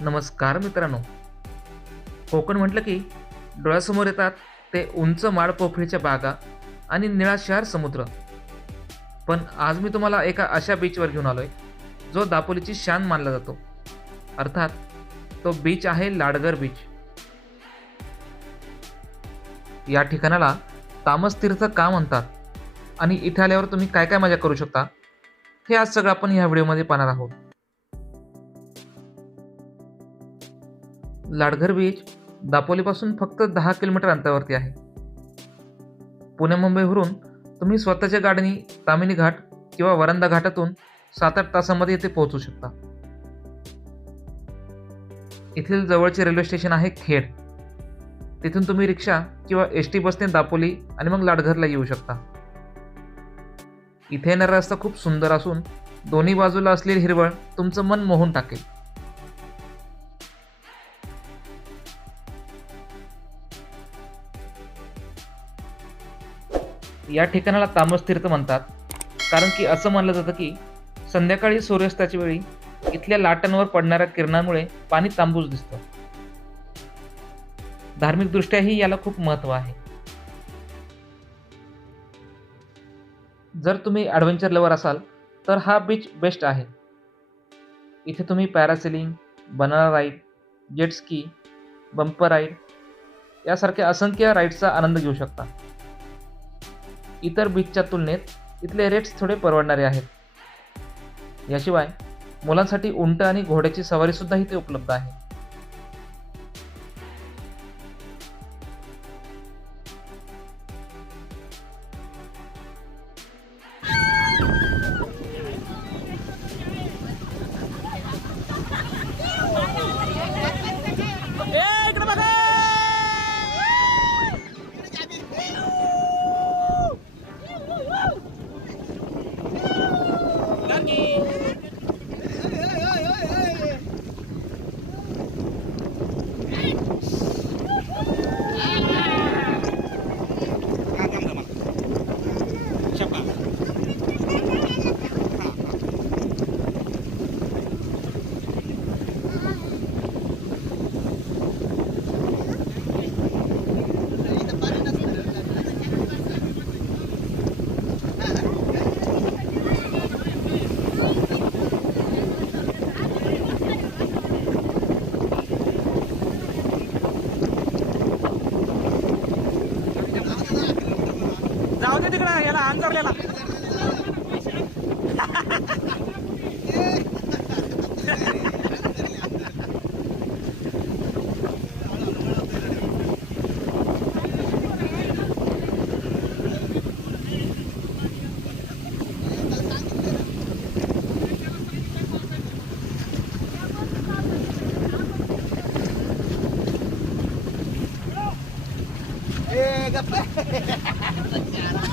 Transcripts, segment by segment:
नमस्कार मित्रांनो. कोकण म्हटलं की डोळ्यासमोर येतात ते उंच माड पोफळीच्या बागा आणि निळाशार समुद्र. पण आज मी तुम्हाला एका अशा बीचवर घेऊन आलो आहे जो दापोलीची शान मानला जातो. अर्थात तो बीच आहे लाडगर बीच या ठिकाणाला तामस तीर्थ का म्हणतात? आणि इथे आल्यावर तुम्ही काय काय मजा करू शकता? हे आज सगळं आपण ह्या व्हिडिओमध्ये पाहणार आहोत. लाडघर बीच दापोलीपासून फक्त दहा किलोमीटर अंतरावरती आहे. पुणे मुंबईवरून तुम्ही स्वतःच्या गाडीने तामिनी घाट किंवा वरंदा घाटातून सात आठ तासामध्ये येथे पोहोचू शकता. येथील जवळचे रेल्वे स्टेशन आहे खेड. तिथून तुम्ही रिक्षा किंवा एस टी बसने दापोली आणि मग लाडघरला येऊ शकता. इथे येणारा रस्ता खूप सुंदर असून दोन्ही बाजूला असलेली हिरवळ तुमचं मन मोहून टाकेल. या ठिकाणाला तामसतीर्थ म्हणतात. कारण की असं मानलं जातं की संध्याकाळी सूर्यास्ताच्या वेळी इथल्या लाटांवर पडणाऱ्या किरणांमुळे पाणी तांबूस दिसतं. धार्मिकदृष्ट्याही याला खूप महत्त्व आहे. जर तुम्ही ॲडव्हेंचर लवर असाल तर हा बीच बेस्ट आहे. इथे तुम्ही parasailing banana ride jet ski bumper ride यासारख्या असंख्य राईड्सचा आनंद घेऊ शकता. इतर बीचच्या तुलनेत इथले रेट्स थोडे परवडणारे आहेत. याशिवाय मुलांसाठी उंट आणि घोड्याची सवारीसुद्धा इथे उपलब्ध आहे. जाऊ दे तिकडं याला अंतरलेला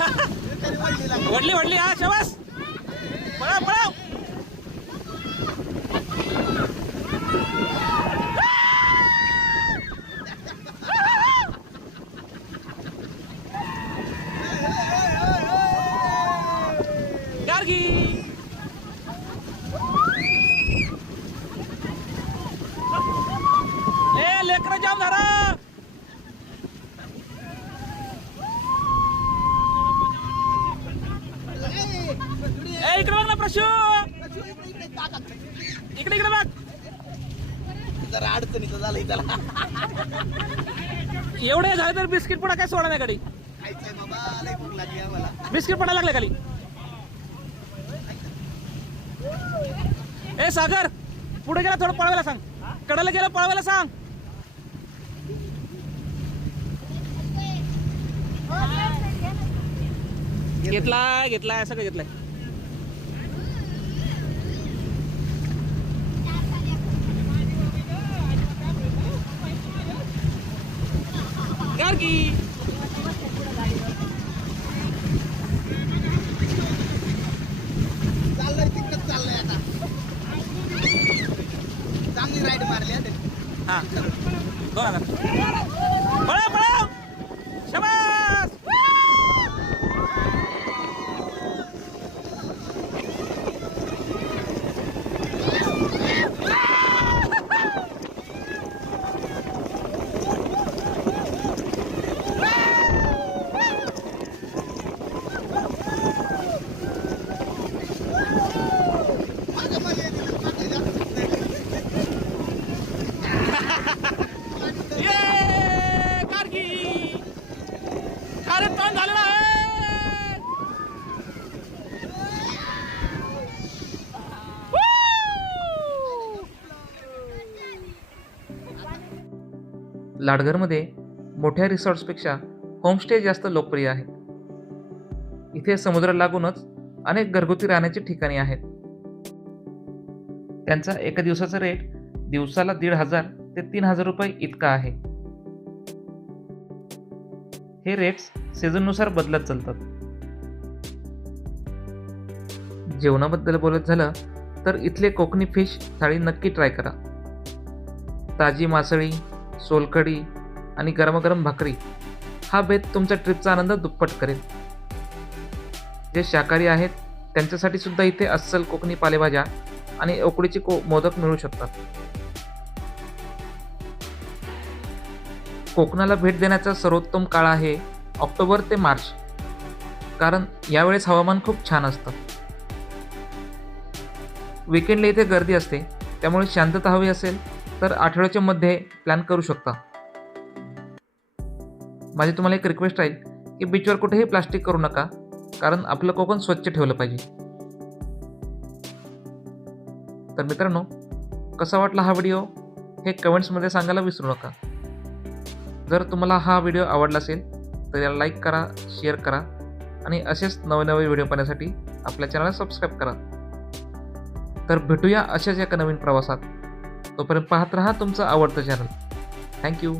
वडली वडली हा शबास. पळा पळा लेकर जाम झाला. जरा अडचणीचं झालंय त्याला. एवढे झाले तर बिस्किट पुडा काय सोडा नाही गाडी? खायचंय बाबा लय भूक लागली आम्हाला. बिस्किट पडायला लागले खाली. ए सागर पुढे गेला थोडं पळवायला सांग. कडाला गेला पळवायला सांग. घेतलाय घेतलाय सगळं घेतलंय. गार्गी चाललंय तिकडच चाललंय आता. चांगली राईड मारली हा. त्यांनी. हा हजार पळा पळा. शबास लाडघरमध्ये मोठ्या रिसॉर्ट्सपेक्षा होमस्टे जास्त लोकप्रिय आहेत. इथे समुद्र लागूनच अनेक घरगुती राहण्याची ठिकाणी आहेत. त्यांचा एका दिवसाचा रेट दिवसाला दीड हजार ते तीन हजार रुपये इतका आहे. हे रेट्स सीझननुसार बदलत चालतात. जेवणाबद्दल बोलत झालं तर इथले कोकणी फिश थाळी नक्की ट्राय करा. ताजी मासळी सोलकढी आणि गरमागरम भाकरी. हा भेद तुमच्या ट्रिपचा आनंद दुप्पट करेल. जे शाकाहारी आहेत त्यांच्यासाठी सुद्धा इथे अस्सल कोकणी पालेभाज्या आणि उकडीचे को मोदक मिळू शकतात. कोकणाला भेट देण्याचा सर्वोत्तम काळ आहे ऑक्टोबर ते मार्च. कारण यावेळेस हवामान खूप छान असतं. विकेंडला इथे गर्दी असते त्यामुळे शांतता हवी असेल. तर आठवड्याच्या मध्ये प्लॅन करू शकता. माझी तुम्हाला एक रिक्वेस्ट राहील की बीचवर कुठेही प्लास्टिक करू नका कारण आपलं कोकण स्वच्छ ठेवलं पाहिजे. तर मित्रांनो कसा वाटला हा व्हिडिओ हे कमेंट्समध्ये सांगायला विसरू नका. जर तुम्हाला हा व्हिडिओ आवडला असेल तर याला लाईक करा शेअर करा आणि असेच नवे व्हिडिओ पाहण्यासाठी आपल्या चॅनलला सबस्क्राईब करा. तर भेटूया अशाच एका नवीन प्रवासात. तोपर्यंत पाहत राहा तुमचं आवडतं चॅनल थँक्यू